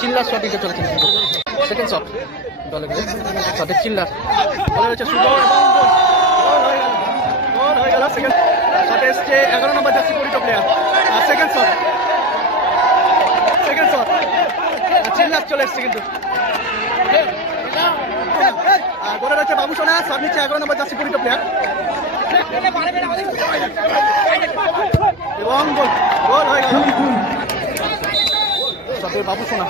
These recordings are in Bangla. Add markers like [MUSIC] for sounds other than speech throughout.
চিল্লার শট দিতে চলেছেন সেকেন্ড শট দলের শটে চিল্লার। বলে রয়েছে গোল। গোল গেল গোল গেল। সেকেন্ড শটে এসছে, এগারো নম্বর জার্সি পরিচিত প্লেয়ার আর সেকেন্ড শট সেকেন্ড শট চিল্লার চলে এসছে কিন্তু। গোলে রয়েছে বাবু সোনা সব নিচ্ছে এগারো নম্বর জার্সি পরিচিত প্লেয়ার এবং গোল গোল গেল। শটে বাবু সোনা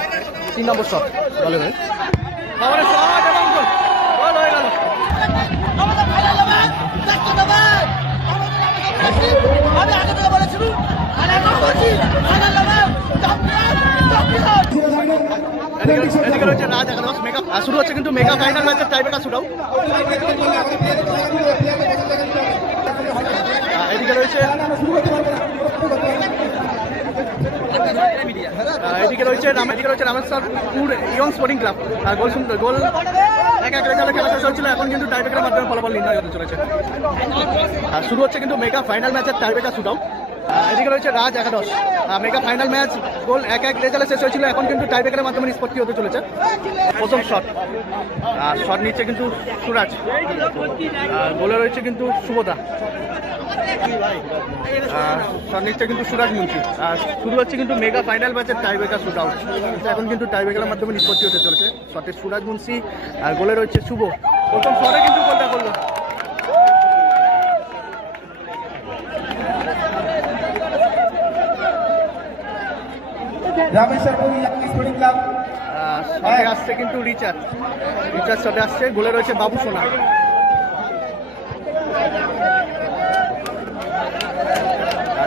তিন নম্বর শট দলের বাবারে শট এবং গোল গোল হয়ে গেল। আমি আগে থেকে বলেছিল আর এখন বলছি ফাইনাল নামে এদিকে এদিকে রয়েছে রাজ একাদশ মেগা আর শুরু হচ্ছে কিন্তু মেগা ফাইনাল ম্যাচের টাইব্রেকার শুট এদিকে রয়েছে আহ, এদিকে রয়েছে এদিকে রয়েছে Rameshwarpur young sporting club goal সুন্দর গোল এক এক রেখালে এখন কিন্তু টাইব্রেকারের মাধ্যমে ফলাফল নির্ণয় চলেছে। আর শুরু হচ্ছে কিন্তু মেগা ফাইনাল ম্যাচের টাইব্রেকার শুট এদিকে রয়েছে রাজ একাদশ। মেগা ফাইনাল ম্যাচ, গোল এক এক রেজাল্টে শেষ হয়েছিল। এখন কিন্তু টাইব্রেকারের মাধ্যমে নিষ্পত্তি হতে চলেছে। প্রথম শট আর শট নিচ্ছে কিন্তু সুরাজ। আর গোলে রয়েছে কিন্তু শুভদা শট নিচ্ছে কিন্তু সুরাজ মুন্সি। আর শুরু হচ্ছে কিন্তু মেগা ফাইনাল ম্যাচের টাইব্রেকার শুট আউট এখন কিন্তু টাইব্রেকারের মাধ্যমে নিষ্পত্তি হতে চলেছে। শটে সুরাজ মুন্সি, আর গোলে রয়েছে শুভ। প্রথম শটে কিন্তু গোলটা করল। রামেশ্বরপুর ইয়াং স্পোর্টিং ক্লাব শটে আসছে কিন্তু রিচার্ড রিচার্ড শটে আসছে গোলে রয়েছে বাবু সোনা।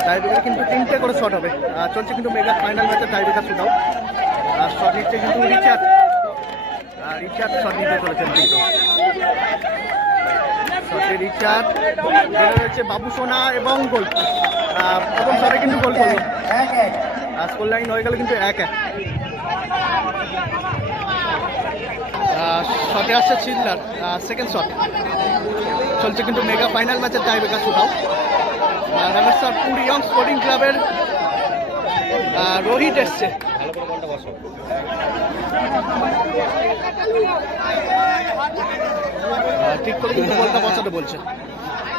টাইব্রেকার কিন্তু তিনটে করে শট হবে। চলছে কিন্তু মেগা ফাইনাল ম্যাচের টাইব্রেকার শুট আউট আর শট নিচ্ছে কিন্তু রিচার্ড আর রিচার্ড শট নিতে চলেছেন কিন্তু। শটে রিচার্ড রয়েছে বাবু সোনা এবং গোল প্রথম শটে কিন্তু গোল করল। আর স্কোর লাইন হয়ে গেল কিন্তু এক এক। শটে আসছে চিল্লার সেকেন্ড শট চলছে কিন্তু মেগা ফাইনাল ম্যাচের tie breaker শুটাও Rameshwarpur young sporting ক্লাবের রোহিত এসছে। ঠিক করে কিন্তু বলটা বসাতে বলছে।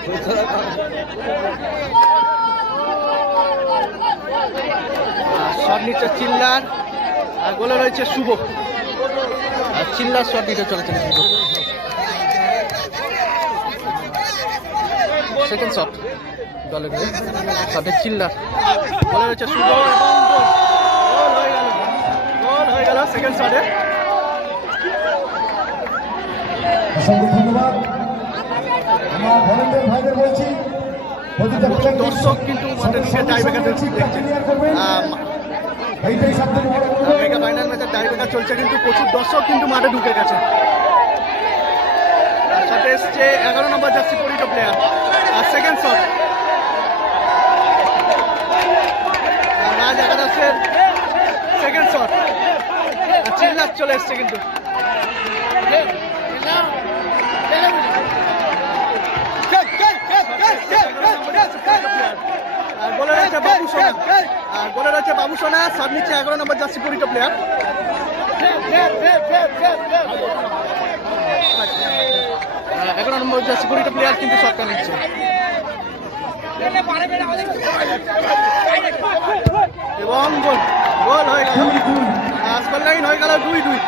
[LAUGHS] শট নিচ্ছে চিল্লার আর গোলে রয়েছে শুভ। আর চিল্লার শট দিতে চলেছে সেকেন্ড শট দলের শটে চিল্লার। গোলে রয়েছে শুভ। হয়ে হয়ে গেল সেকেন্ড শটে অসংখ্য ধন্যবাদ। আমার ভলেন্টিয়ার ভাইদের বলছি দর্শক কিন্তু এইটাই সবথেকে বড় মেগা ফাইনাল ম্যাচের টাইব্রেকার চলছে কিন্তু প্রচুর দর্শক কিন্তু মাঠে ঢুকে গেছে তার সাথে এসছে এগারো নম্বর জার্সি পরিচিত প্লেয়ার আর সেকেন্ড শট রাজ একাদশের সেকেন্ড শট চিল্লার চলে এসছে কিন্তু আর গোলে রয়েছে বাবু সোনা। আর গোলে রয়েছে বাবু সোনা সব নিচ্ছে এগারো নম্বর জার্সি পরিচিত প্লেয়ার এগারো নম্বর জার্সি পরিচিত প্লেয়ার কিন্তু সরকার নিচ্ছে। এবং গোল গোল হয়ে গেল। স্কোর লাইন হয়ে গেল দুই দুই।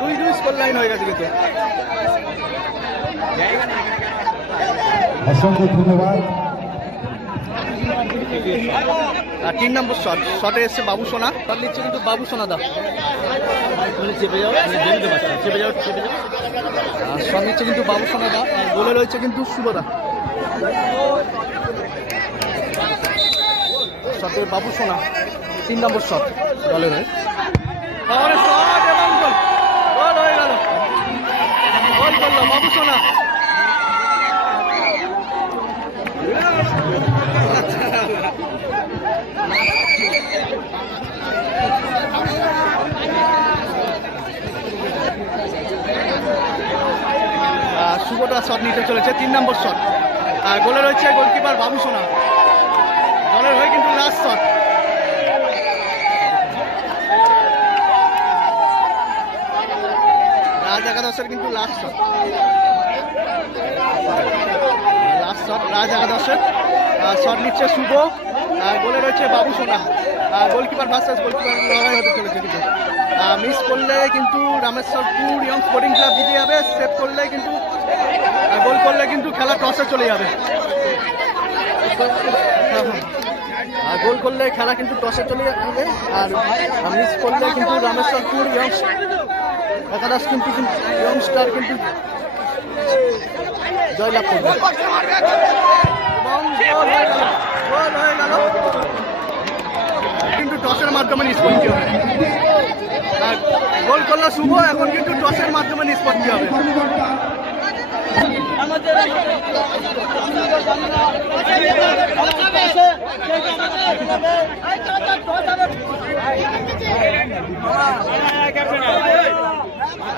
দুই দুই স্কোর লাইন হয়ে গেছে কিন্তু। অসংখ্য ধন্যবাদ। আর তিন নম্বর শট শটে এসছে বাবু সোনা। শট নিচ্ছে কিন্তু বাবু সোনা দা। চেপে যাও চেপে যাও চেপে যাও। শট নিচ্ছে কিন্তু বাবু সোনা দা। আর গোলে রয়েছে কিন্তু শুভদা শটে বাবু সোনা। তিন নম্বর শট দলের হয়ে শট এবং গোল গোল হয়ে গেল। গোল করল বাবু সোনা। শট নিতে চলেছে, তিন নম্বর শট আর গোলে রয়েছে গোলকিপার বাবু সোনা। দলের হয়ে কিন্তু লাস্ট শট রাজ একাদশের কিন্তু last shot last shot Raj একাদশের। শট নিচ্ছে শুভ। আর গোলে রয়েছে বাবু সোনা। গোলকিপার ভার্সেস গোলকিপার লড়াই হতে চলেছে কিন্তু। মিস করলে কিন্তু রামেশ্বরপুর ইয়ং স্পোর্টিং ক্লাব জিতে যাবে সেভ করলে কিন্তু গোল করলে কিন্তু খেলা টসে চলে যাবে। হ্যাঁ, হ্যাঁ। আর গোল করলে খেলা কিন্তু টসে চলে যাবে আর মিস করলে কিন্তু রামেশ্বরপুর ইয়ং একাদশ কিন্তু ইয়ং স্টার কিন্তু জয়লাভ করবে। কিন্তু টসের মাধ্যমে নিষ্পত্তি হবে। গোল করল শুভ এখন কিন্তু টসের মাধ্যমে নিষ্পত্তি হবে।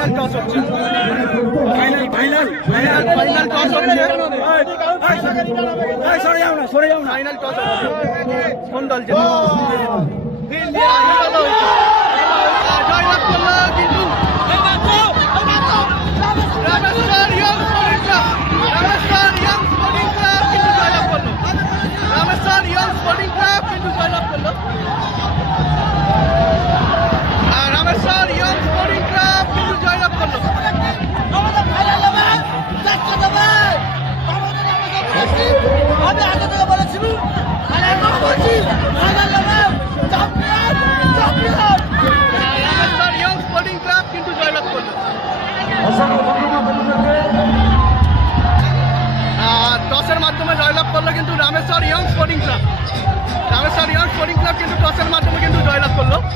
ফাইনাল টস হচ্ছে final final final final toss হচ্ছে ফাইনাল টস হচ্ছে কোন দল জেতে? জয়লাভ Bravo.